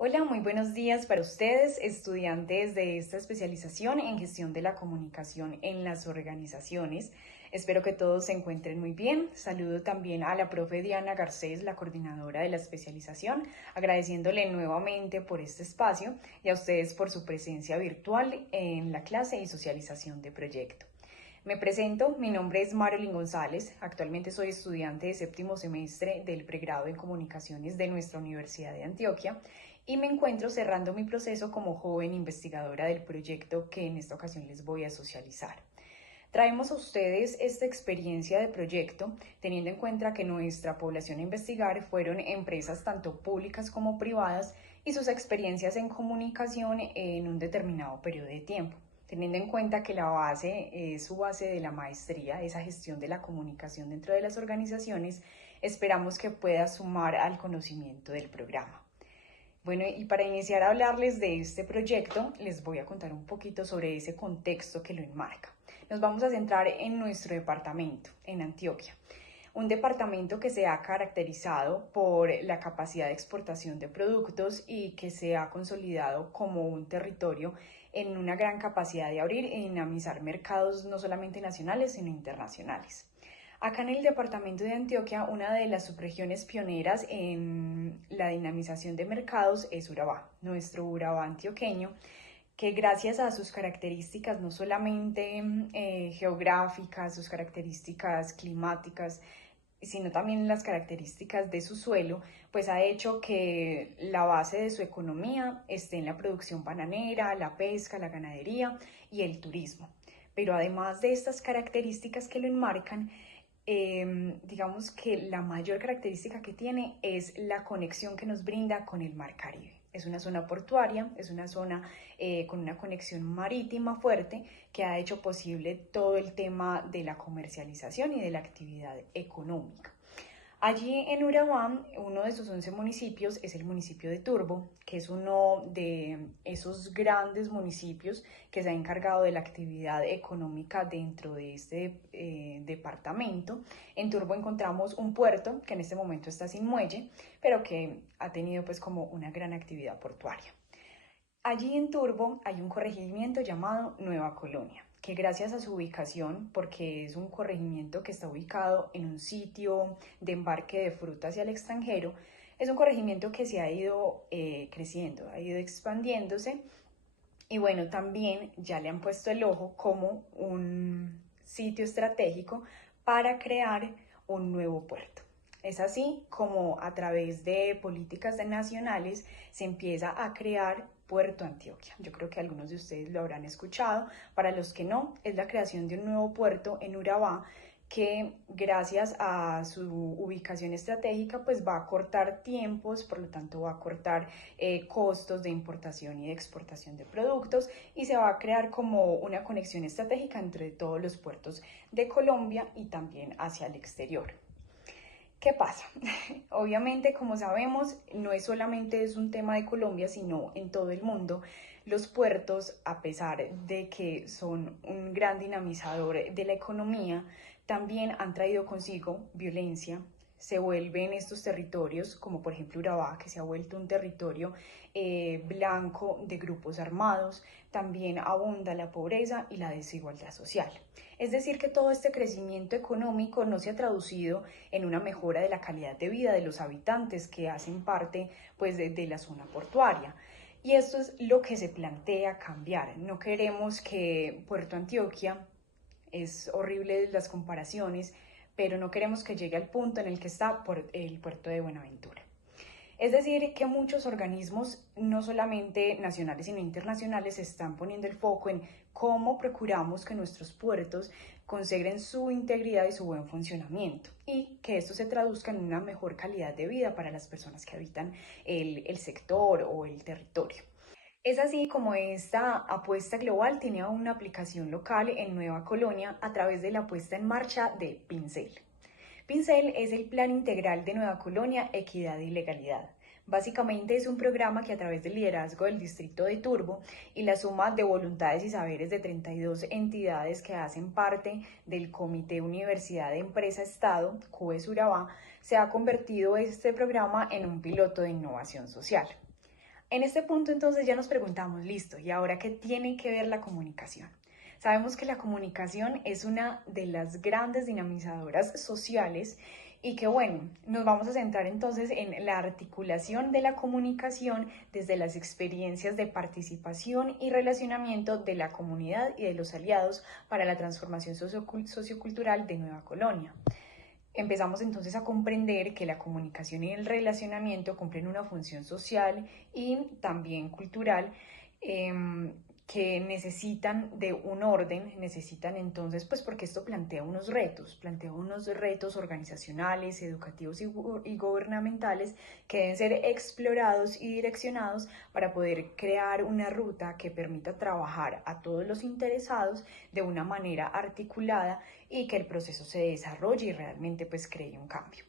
Hola, muy buenos días para ustedes, estudiantes de esta especialización en gestión de la comunicación en las organizaciones. Espero que todos se encuentren muy bien. Saludo también a la profe Diana Garcés, la coordinadora de la especialización, agradeciéndole nuevamente por este espacio y a ustedes por su presencia virtual en la clase y socialización de proyecto. Me presento, mi nombre es Marilyn González, actualmente soy estudiante de séptimo semestre del pregrado en comunicaciones de nuestra Universidad de Antioquia y me encuentro cerrando mi proceso como joven investigadora del proyecto que en esta ocasión les voy a socializar. Traemos a ustedes esta experiencia de proyecto teniendo en cuenta que nuestra población a investigar fueron empresas tanto públicas como privadas y sus experiencias en comunicación en un determinado periodo de tiempo. Teniendo en cuenta que la base es su base de la maestría, esa gestión de la comunicación dentro de las organizaciones, esperamos que pueda sumar al conocimiento del programa. Bueno, y para iniciar a hablarles de este proyecto, les voy a contar un poquito sobre ese contexto que lo enmarca. Nos vamos a centrar en nuestro departamento, en Antioquia. Un departamento que se ha caracterizado por la capacidad de exportación de productos y que se ha consolidado como un territorio en una gran capacidad de abrir e dinamizar mercados no solamente nacionales, sino internacionales. Acá en el departamento de Antioquia, una de las subregiones pioneras en la dinamización de mercados es Urabá, nuestro Urabá antioqueño, que gracias a sus características no solamente geográficas, sus características climáticas, sino también las características de su suelo, pues ha hecho que la base de su economía esté en la producción bananera, la pesca, la ganadería y el turismo. Pero además de estas características que lo enmarcan, digamos que la mayor característica que tiene es la conexión que nos brinda con el Mar Caribe. Es una zona portuaria, es una zona con una conexión marítima fuerte que ha hecho posible todo el tema de la comercialización y de la actividad económica. Allí en Urabá, uno de sus 11 municipios es el municipio de Turbo, que es uno de esos grandes municipios que se ha encargado de la actividad económica dentro de este departamento. En Turbo encontramos un puerto que en este momento está sin muelle, pero que ha tenido pues como una gran actividad portuaria. Allí en Turbo hay un corregimiento llamado Nueva Colonia, que gracias a su ubicación, porque es un corregimiento que está ubicado en un sitio de embarque de frutas hacia el extranjero, es un corregimiento que se ha ido creciendo, ha ido expandiéndose y bueno, también ya le han puesto el ojo como un sitio estratégico para crear un nuevo puerto. Es así como a través de políticas nacionales se empieza a crear Puerto Antioquia. Yo creo que algunos de ustedes lo habrán escuchado. Para los que no, es la creación de un nuevo puerto en Urabá que gracias a su ubicación estratégica pues va a cortar tiempos, por lo tanto va a cortar costos de importación y de exportación de productos y se va a crear como una conexión estratégica entre todos los puertos de Colombia y también hacia el exterior. ¿Qué pasa? Obviamente, como sabemos, no es solamente es un tema de Colombia, sino en todo el mundo. Los puertos, a pesar de que son un gran dinamizador de la economía, también han traído consigo violencia. Se vuelven estos territorios, como por ejemplo Urabá, que se ha vuelto un territorio blanco de grupos armados. También abunda la pobreza y la desigualdad social. Es decir, que todo este crecimiento económico no se ha traducido en una mejora de la calidad de vida de los habitantes que hacen parte pues, de la zona portuaria. Y esto es lo que se plantea cambiar. No queremos que Puerto Antioquia, es horrible las comparaciones, pero no queremos que llegue al punto en el que está por el puerto de Buenaventura. Es decir, que muchos organismos, no solamente nacionales sino internacionales, están poniendo el foco en cómo procuramos que nuestros puertos conserven su integridad y su buen funcionamiento y que esto se traduzca en una mejor calidad de vida para las personas que habitan el sector o el territorio. Es así como esta apuesta global tiene una aplicación local en Nueva Colonia a través de la puesta en marcha de Pincel. Pincel es el Plan Integral de Nueva Colonia, Equidad y Legalidad. Básicamente es un programa que a través del liderazgo del distrito de Turbo y la suma de voluntades y saberes de 32 entidades que hacen parte del Comité Universidad de Empresa Estado, CUES Urabá, se ha convertido este programa en un piloto de innovación social. En este punto entonces ya nos preguntamos, listo, ¿y ahora qué tiene que ver la comunicación? Sabemos que la comunicación es una de las grandes dinamizadoras sociales y que bueno, nos vamos a centrar entonces en la articulación de la comunicación desde las experiencias de participación y relacionamiento de la comunidad y de los aliados para la transformación sociocultural de Nueva Colonia. Empezamos entonces a comprender que la comunicación y el relacionamiento cumplen una función social y también cultural, que necesitan de un orden, necesitan entonces, pues porque esto plantea unos retos organizacionales, educativos y gubernamentales que deben ser explorados y direccionados para poder crear una ruta que permita trabajar a todos los interesados de una manera articulada y que el proceso se desarrolle y realmente pues cree un cambio.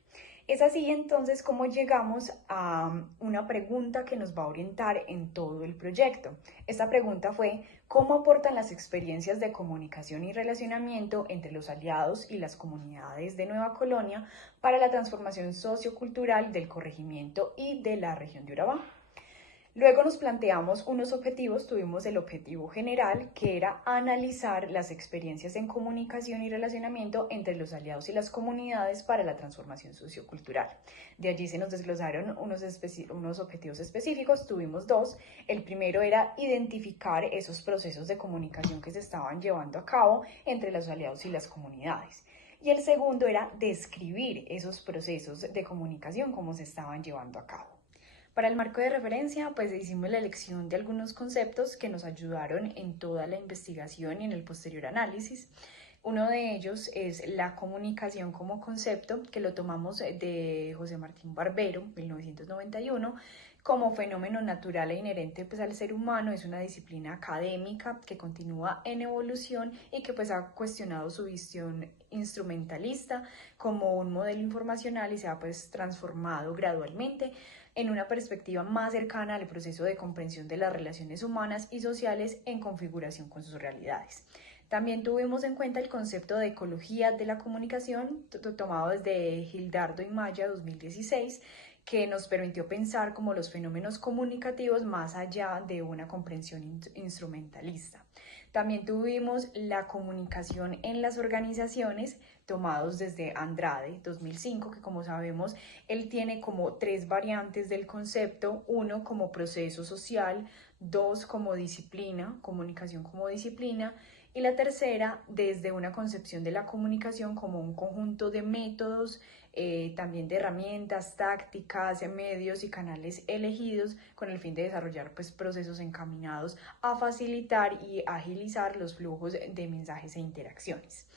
Es así entonces como llegamos a una pregunta que nos va a orientar en todo el proyecto. Esta pregunta fue: ¿cómo aportan las experiencias de comunicación y relacionamiento entre los aliados y las comunidades de Nueva Colonia para la transformación sociocultural del corregimiento y de la región de Urabá? Luego nos planteamos unos objetivos, tuvimos el objetivo general, que era analizar las experiencias en comunicación y relacionamiento entre los aliados y las comunidades para la transformación sociocultural. De allí se nos desglosaron unos objetivos específicos, tuvimos dos. El primero era identificar esos procesos de comunicación que se estaban llevando a cabo entre los aliados y las comunidades. Y el segundo era describir esos procesos de comunicación, cómo se estaban llevando a cabo. Para el marco de referencia, pues hicimos la elección de algunos conceptos que nos ayudaron en toda la investigación y en el posterior análisis. Uno de ellos es la comunicación como concepto, que lo tomamos de José Martín Barbero, 1991, como fenómeno natural e inherente pues, al ser humano. Es una disciplina académica que continúa en evolución y que pues, ha cuestionado su visión instrumentalista como un modelo informacional y se ha pues, transformado gradualmente en una perspectiva más cercana al proceso de comprensión de las relaciones humanas y sociales en configuración con sus realidades. También tuvimos en cuenta el concepto de ecología de la comunicación, tomado desde Gildardo y Maya 2016, que nos permitió pensar como los fenómenos comunicativos más allá de una comprensión instrumentalista. También tuvimos la comunicación en las organizaciones, tomados desde Andrade 2005, que como sabemos, él tiene como tres variantes del concepto: uno como proceso social, dos como disciplina, comunicación como disciplina, y la tercera desde una concepción de la comunicación como un conjunto de métodos, también de herramientas, tácticas, medios y canales elegidos con el fin de desarrollar pues, procesos encaminados a facilitar y agilizar los flujos de mensajes e interacciones.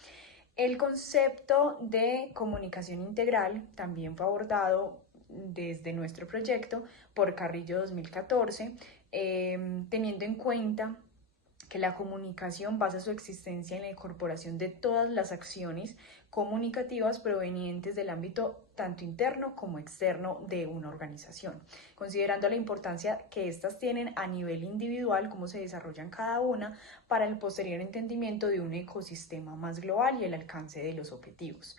El concepto de comunicación integral también fue abordado desde nuestro proyecto por Carrillo 2014, teniendo en cuenta que la comunicación basa su existencia en la incorporación de todas las acciones comunicativas provenientes del ámbito tanto interno como externo de una organización, considerando la importancia que éstas tienen a nivel individual, cómo se desarrollan cada una, para el posterior entendimiento de un ecosistema más global y el alcance de los objetivos.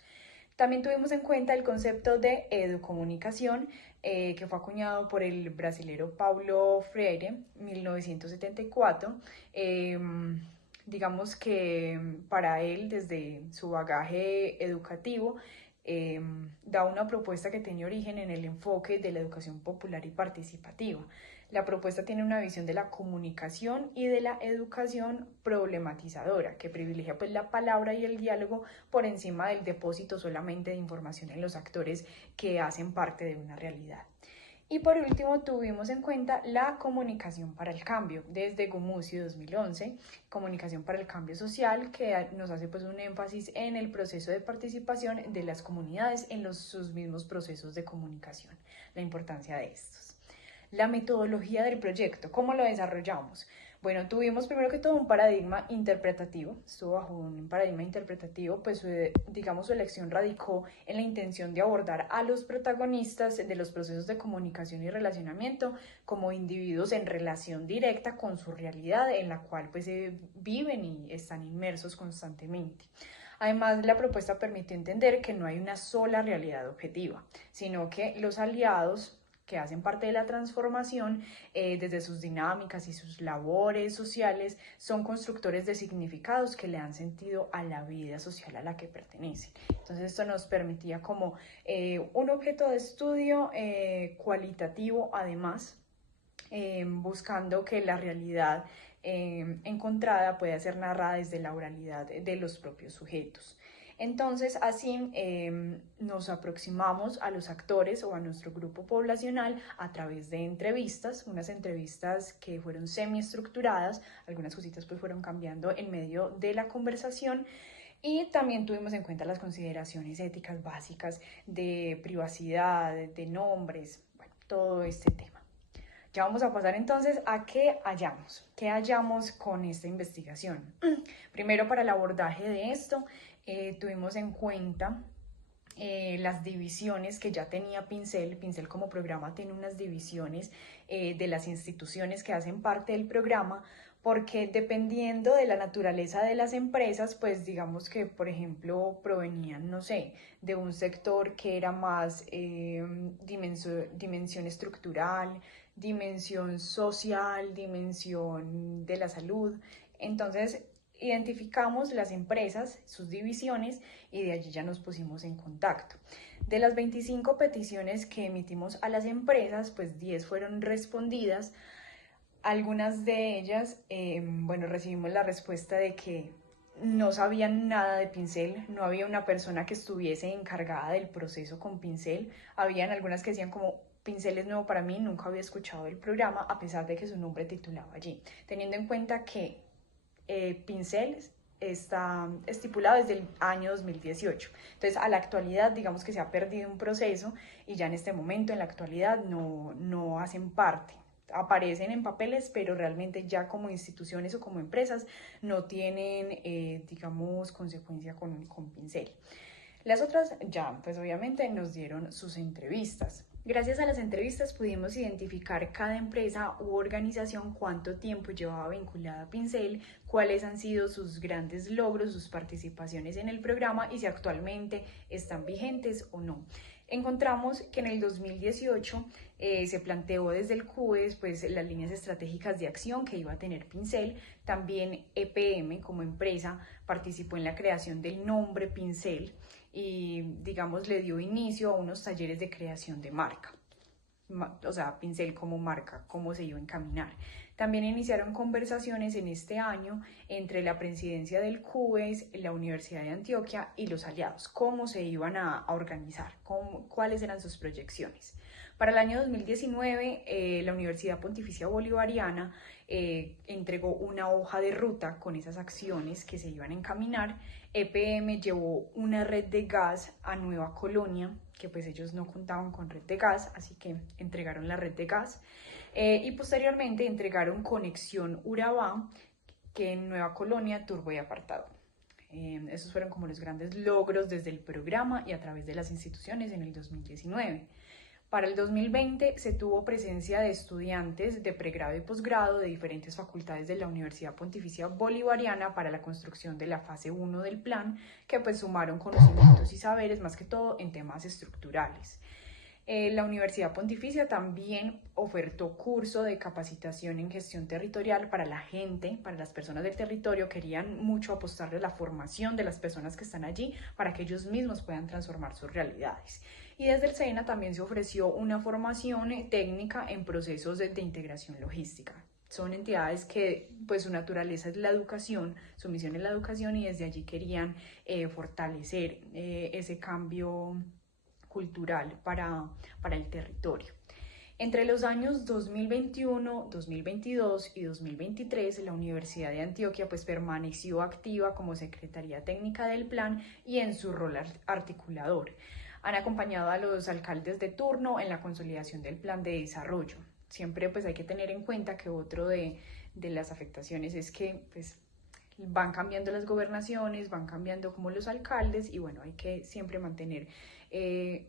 También tuvimos en cuenta el concepto de educomunicación, que fue acuñado por el brasilero Paulo Freire, 1974. Digamos que para él, desde su bagaje educativo, da una propuesta que tiene origen en el enfoque de la educación popular y participativa. La propuesta tiene una visión de la comunicación y de la educación problematizadora, que privilegia pues, la palabra y el diálogo por encima del depósito solamente de información en los actores que hacen parte de una realidad. Y por último, tuvimos en cuenta la comunicación para el cambio, desde Gumucio 2011, comunicación para el cambio social, que nos hace pues, un énfasis en el proceso de participación de las comunidades en sus mismos procesos de comunicación, la importancia de estos. La metodología del proyecto, ¿cómo lo desarrollamos? Bueno, tuvimos primero que todo un paradigma interpretativo, estuvo bajo un paradigma interpretativo, pues digamos su elección radicó en la intención de abordar a los protagonistas de los procesos de comunicación y relacionamiento como individuos en relación directa con su realidad en la cual pues viven y están inmersos constantemente. Además, la propuesta permitió entender que no hay una sola realidad objetiva, sino que los aliados que hacen parte de la transformación, desde sus dinámicas y sus labores sociales, son constructores de significados que le dan sentido a la vida social a la que pertenecen. Entonces esto nos permitía como un objeto de estudio cualitativo, además, buscando que la realidad encontrada pueda ser narrada desde la oralidad de los propios sujetos. Entonces, así nos aproximamos a los actores o a nuestro grupo poblacional a través de entrevistas, unas entrevistas que fueron semiestructuradas, algunas cositas pues fueron cambiando en medio de la conversación, y también tuvimos en cuenta las consideraciones éticas básicas de privacidad, de nombres, bueno, todo este tema. Ya vamos a pasar entonces a qué hallamos con esta investigación. Primero, para el abordaje de esto, tuvimos en cuenta las divisiones que ya tenía Pincel. Pincel como programa tiene unas divisiones de las instituciones que hacen parte del programa, porque dependiendo de la naturaleza de las empresas, pues digamos que, por ejemplo, provenían, no sé, de un sector que era más dimensión estructural, dimensión social, dimensión de la salud. Entonces, identificamos las empresas, sus divisiones, y de allí ya nos pusimos en contacto. De las 25 peticiones que emitimos a las empresas, pues 10 fueron respondidas. Algunas de ellas, bueno, recibimos la respuesta de que no sabían nada de Pincel, no había una persona que estuviese encargada del proceso con Pincel. Habían algunas que decían como, Pincel es nuevo para mí, nunca había escuchado el programa, a pesar de que su nombre titulaba allí. Teniendo en cuenta que Pincel está estipulado desde el año 2018. Entonces, a la actualidad, digamos que se ha perdido un proceso y ya en este momento, en la actualidad, no hacen parte. Aparecen en papeles, pero realmente ya como instituciones o como empresas no tienen, digamos, consecuencia con Pincel. Las otras ya, pues obviamente nos dieron sus entrevistas. Gracias a las entrevistas pudimos identificar cada empresa u organización cuánto tiempo llevaba vinculada a Pincel, cuáles han sido sus grandes logros, sus participaciones en el programa y si actualmente están vigentes o no. Encontramos que en el 2018 se planteó desde el CUES pues, las líneas estratégicas de acción que iba a tener Pincel. También EPM como empresa participó en la creación del nombre Pincel y, digamos, le dio inicio a unos talleres de creación de marca. O sea, Pincel como marca, cómo se iba a encaminar. También iniciaron conversaciones en este año entre la presidencia del CUES, la Universidad de Antioquia y los aliados, cómo se iban a organizar, cuáles eran sus proyecciones. Para el año 2019, la Universidad Pontificia Bolivariana entregó una hoja de ruta con esas acciones que se iban a encaminar. EPM llevó una red de gas a Nueva Colonia, que pues ellos no contaban con red de gas, así que entregaron la red de gas. Y posteriormente entregaron conexión Urabá, que en Nueva Colonia, Turbo y Apartado. Esos fueron como los grandes logros desde el programa y a través de las instituciones en el 2019. Para el 2020 se tuvo presencia de estudiantes de pregrado y posgrado de diferentes facultades de la Universidad Pontificia Bolivariana para la construcción de la fase 1 del plan, que pues sumaron conocimientos y saberes más que todo en temas estructurales. La Universidad Pontificia también ofertó curso de capacitación en gestión territorial para la gente, para las personas del territorio. Querían mucho apostarle a la formación de las personas que están allí para que ellos mismos puedan transformar sus realidades. Y desde el SENA también se ofreció una formación técnica en procesos de integración logística. Son entidades que pues su naturaleza es la educación, su misión es la educación y desde allí querían fortalecer ese cambio cultural para el territorio. Entre los años 2021, 2022 y 2023, la Universidad de Antioquia pues permaneció activa como Secretaría Técnica del Plan y en su rol articulador. Han acompañado a los alcaldes de turno en la consolidación del plan de desarrollo. Siempre pues hay que tener en cuenta que otro de las afectaciones es que pues van cambiando las gobernaciones, van cambiando como los alcaldes y bueno, hay que siempre mantener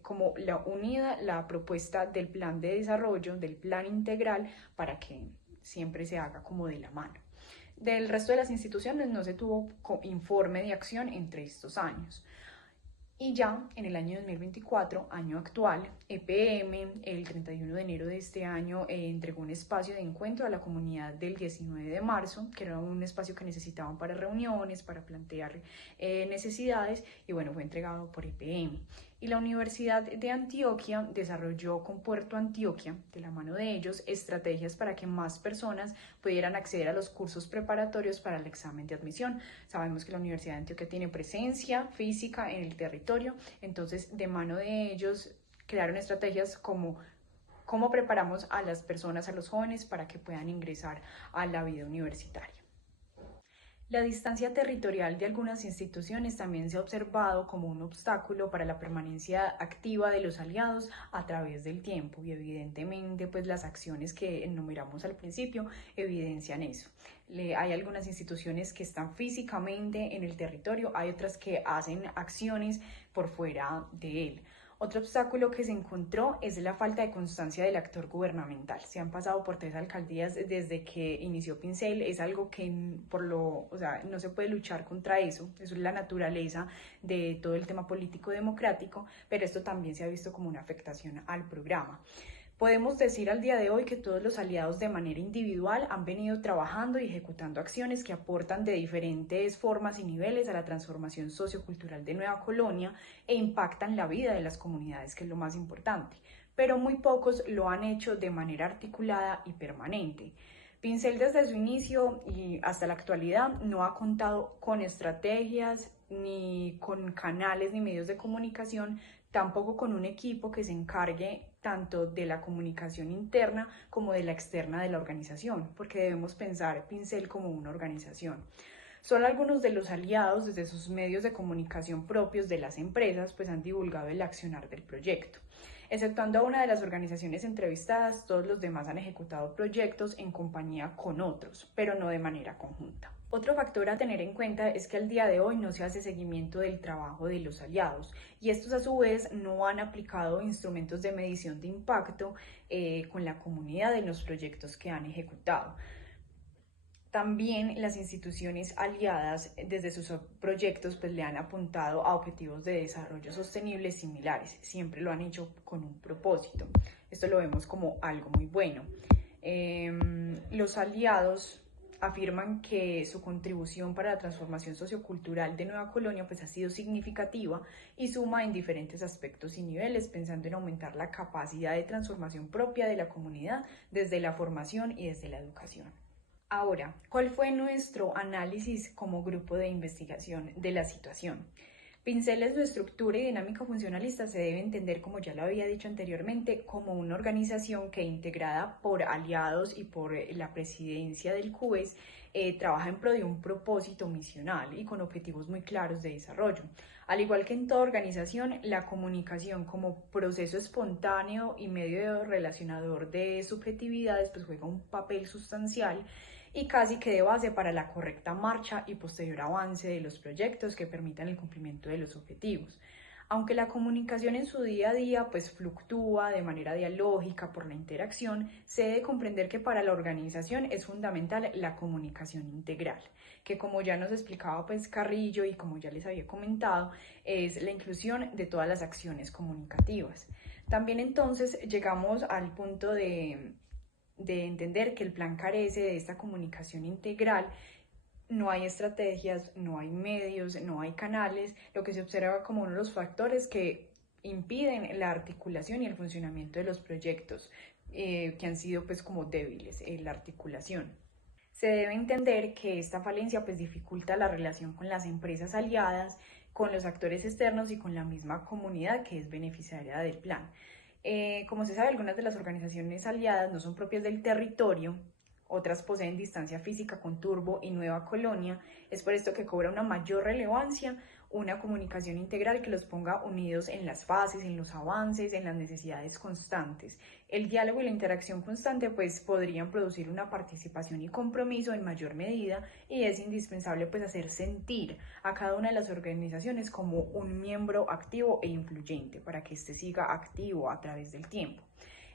como unida la propuesta del plan de desarrollo, del plan integral, para que siempre se haga como de la mano. Del resto de las instituciones no se tuvo informe de acción entre estos años. Y ya en el año 2024, año actual, EPM, el 31 de enero de este año, entregó un espacio de encuentro a la comunidad del 19 de marzo, que era un espacio que necesitaban para reuniones, para plantear necesidades, y bueno, fue entregado por EPM. Y la Universidad de Antioquia desarrolló con Puerto Antioquia, de la mano de ellos, estrategias para que más personas pudieran acceder a los cursos preparatorios para el examen de admisión. Sabemos que la Universidad de Antioquia tiene presencia física en el territorio, entonces de mano de ellos crearon estrategias como cómo preparamos a las personas, a los jóvenes, para que puedan ingresar a la vida universitaria. La distancia territorial de algunas instituciones también se ha observado como un obstáculo para la permanencia activa de los aliados a través del tiempo y evidentemente pues las acciones que enumeramos al principio evidencian eso. Hay algunas instituciones que están físicamente en el territorio, hay otras que hacen acciones por fuera de él. Otro obstáculo que se encontró es la falta de constancia del actor gubernamental. Se han pasado por 3 alcaldías desde que inició Pincel, es algo que no se puede luchar contra eso es la naturaleza de todo el tema político democrático, pero esto también se ha visto como una afectación al programa. Podemos decir al día de hoy que todos los aliados de manera individual han venido trabajando y ejecutando acciones que aportan de diferentes formas y niveles a la transformación sociocultural de Nueva Colonia e impactan la vida de las comunidades, que es lo más importante, pero muy pocos lo han hecho de manera articulada y permanente. Pincel desde su inicio y hasta la actualidad no ha contado con estrategias, ni con canales ni medios de comunicación, tampoco con un equipo que se encargue tanto de la comunicación interna como de la externa de la organización, porque debemos pensar Pincel como una organización. Solo algunos de los aliados, desde sus medios de comunicación propios de las empresas, pues han divulgado el accionar del proyecto. Exceptuando a una de las organizaciones entrevistadas, todos los demás han ejecutado proyectos en compañía con otros, pero no de manera conjunta. Otro factor a tener en cuenta es que al día de hoy no se hace seguimiento del trabajo de los aliados y estos a su vez no han aplicado instrumentos de medición de impacto con la comunidad en los proyectos que han ejecutado. También las instituciones aliadas desde sus proyectos pues le han apuntado a objetivos de desarrollo sostenible similares, siempre lo han hecho con un propósito. Esto lo vemos como algo muy bueno. Los aliados afirman que su contribución para la transformación sociocultural de Nueva Colonia pues ha sido significativa y suma en diferentes aspectos y niveles, pensando en aumentar la capacidad de transformación propia de la comunidad desde la formación y desde la educación. Ahora, ¿cuál fue nuestro análisis como grupo de investigación de la situación? Pinceles de estructura y dinámica funcionalista se debe entender, como ya lo había dicho anteriormente, como una organización que, integrada por aliados y por la presidencia del CUES, trabaja en pro de un propósito misional y con objetivos muy claros de desarrollo. Al igual que en toda organización, la comunicación como proceso espontáneo y medio relacionador de subjetividades pues juega un papel sustancial y casi que de base para la correcta marcha y posterior avance de los proyectos que permitan el cumplimiento de los objetivos. Aunque la comunicación en su día a día pues fluctúa de manera dialógica por la interacción, se debe comprender que para la organización es fundamental la comunicación integral, que como ya nos explicaba pues Carrillo y como ya les había comentado, es la inclusión de todas las acciones comunicativas. También entonces llegamos al punto de entender que el plan carece de esta comunicación integral. No hay estrategias, no hay medios, no hay canales, lo que se observa como uno de los factores que impiden la articulación y el funcionamiento de los proyectos que han sido pues como débiles en la articulación. Se debe entender que esta falencia pues dificulta la relación con las empresas aliadas, con los actores externos y con la misma comunidad que es beneficiaria del plan. Como se sabe, algunas de las organizaciones aliadas no son propias del territorio, otras poseen distancia física con Turbo y Nueva Colonia. Es por esto que cobra una mayor relevancia una comunicación integral que los ponga unidos en las fases, en los avances, en las necesidades constantes. El diálogo y la interacción constante pues podrían producir una participación y compromiso en mayor medida y es indispensable pues hacer sentir a cada una de las organizaciones como un miembro activo e influyente para que éste siga activo a través del tiempo.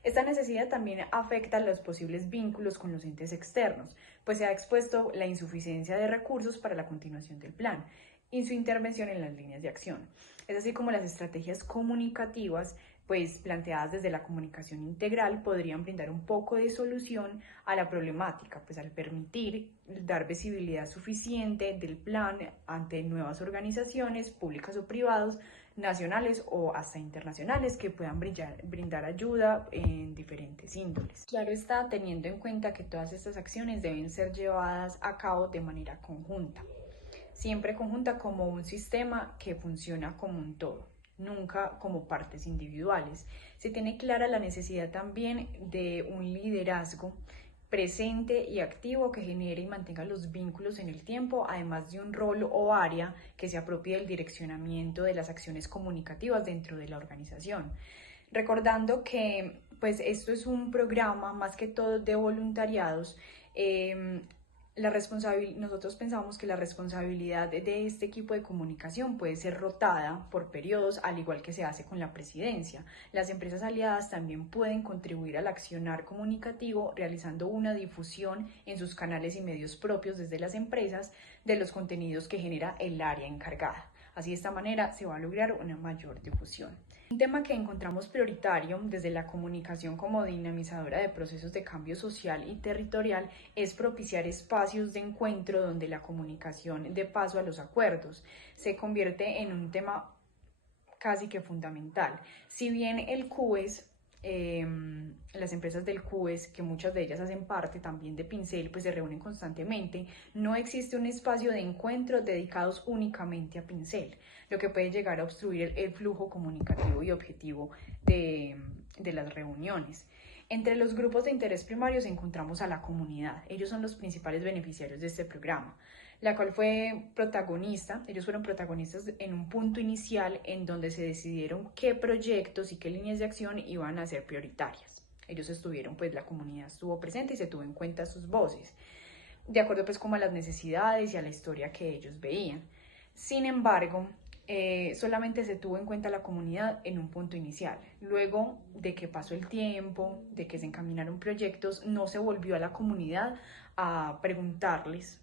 Esta necesidad también afecta los posibles vínculos con los entes externos, pues se ha expuesto la insuficiencia de recursos para la continuación del plan y su intervención en las líneas de acción. Es así como las estrategias comunicativas, pues planteadas desde la comunicación integral, podrían brindar un poco de solución a la problemática, pues al permitir dar visibilidad suficiente del plan ante nuevas organizaciones públicas o privadas, nacionales o hasta internacionales, que puedan brindar ayuda en diferentes índoles. Claro está, teniendo en cuenta que todas estas acciones deben ser llevadas a cabo de manera conjunta, siempre conjunta como un sistema que funciona como un todo, nunca como partes individuales. Se tiene clara la necesidad también de un liderazgo presente y activo que genere y mantenga los vínculos en el tiempo, además de un rol o área que se apropie del direccionamiento de las acciones comunicativas dentro de la organización. Recordando que pues esto es un programa más que todo de voluntariados, nosotros pensamos que la responsabilidad de este equipo de comunicación puede ser rotada por periodos, al igual que se hace con la presidencia. Las empresas aliadas también pueden contribuir al accionar comunicativo realizando una difusión en sus canales y medios propios desde las empresas de los contenidos que genera el área encargada. Así, de esta manera se va a lograr una mayor difusión. Un tema que encontramos prioritario desde la comunicación como dinamizadora de procesos de cambio social y territorial es propiciar espacios de encuentro donde la comunicación dé paso a los acuerdos. Se convierte en un tema casi que fundamental. Si bien el CUES, las empresas del CUES, que muchas de ellas hacen parte también de Pincel, pues se reúnen constantemente, no existe un espacio de encuentro dedicados únicamente a Pincel, lo que puede llegar a obstruir el flujo comunicativo y objetivo de las reuniones. Entre los grupos de interés primarios encontramos a la comunidad. Ellos son los principales beneficiarios de este programa, la cual ellos fueron protagonistas en un punto inicial en donde se decidieron qué proyectos y qué líneas de acción iban a ser prioritarias. Ellos estuvieron, pues la comunidad estuvo presente y se tuvo en cuenta sus voces, de acuerdo pues como a las necesidades y a la historia que ellos veían. Sin embargo, solamente se tuvo en cuenta la comunidad en un punto inicial. Luego de que pasó el tiempo, de que se encaminaron proyectos, no se volvió a la comunidad a preguntarles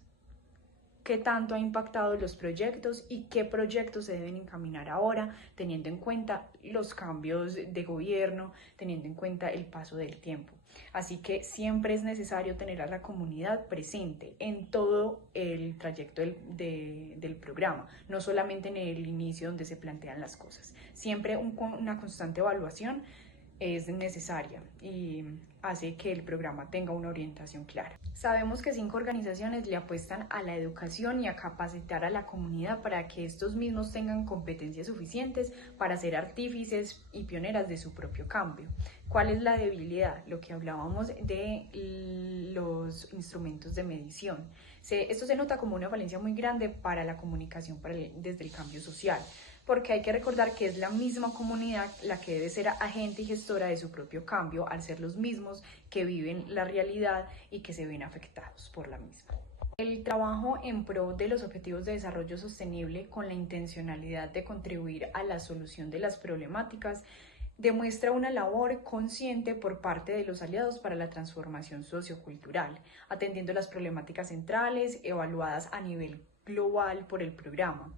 qué tanto ha impactado los proyectos y qué proyectos se deben encaminar ahora, teniendo en cuenta los cambios de gobierno, teniendo en cuenta el paso del tiempo. Así que siempre es necesario tener a la comunidad presente en todo el trayecto del programa, no solamente en el inicio donde se plantean las cosas. Siempre una constante evaluación es necesaria y hace que el programa tenga una orientación clara. Sabemos que 5 organizaciones le apuestan a la educación y a capacitar a la comunidad para que estos mismos tengan competencias suficientes para ser artífices y pioneras de su propio cambio. ¿Cuál es la debilidad? Lo que hablábamos de los instrumentos de medición. Esto se nota como una falencia muy grande para la comunicación desde el cambio social, porque hay que recordar que es la misma comunidad la que debe ser agente y gestora de su propio cambio, al ser los mismos que viven la realidad y que se ven afectados por la misma. El trabajo en pro de los objetivos de desarrollo sostenible con la intencionalidad de contribuir a la solución de las problemáticas demuestra una labor consciente por parte de los aliados para la transformación sociocultural, atendiendo las problemáticas centrales evaluadas a nivel global por el programa.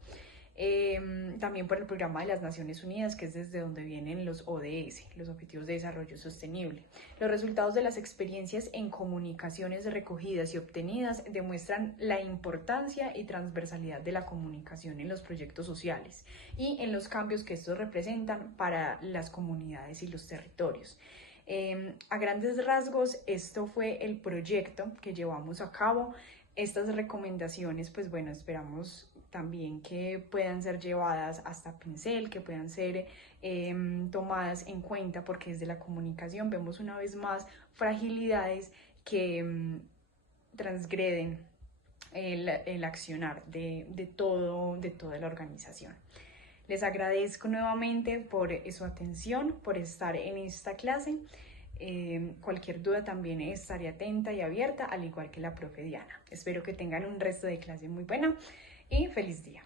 También por el programa de las Naciones Unidas, que es desde donde vienen los ODS, los Objetivos de Desarrollo Sostenible. Los resultados de las experiencias en comunicaciones recogidas y obtenidas demuestran la importancia y transversalidad de la comunicación en los proyectos sociales y en los cambios que estos representan para las comunidades y los territorios. A grandes rasgos, esto fue el proyecto que llevamos a cabo. Estas recomendaciones, pues bueno, esperamos también que puedan ser llevadas hasta Pincel, que puedan ser tomadas en cuenta, porque desde la comunicación vemos una vez más fragilidades que transgreden el accionar de toda la organización. Les agradezco nuevamente por su atención, por estar en esta clase. Cualquier duda también estaré atenta y abierta, al igual que la profe Diana. Espero que tengan un resto de clase muy buena y feliz día.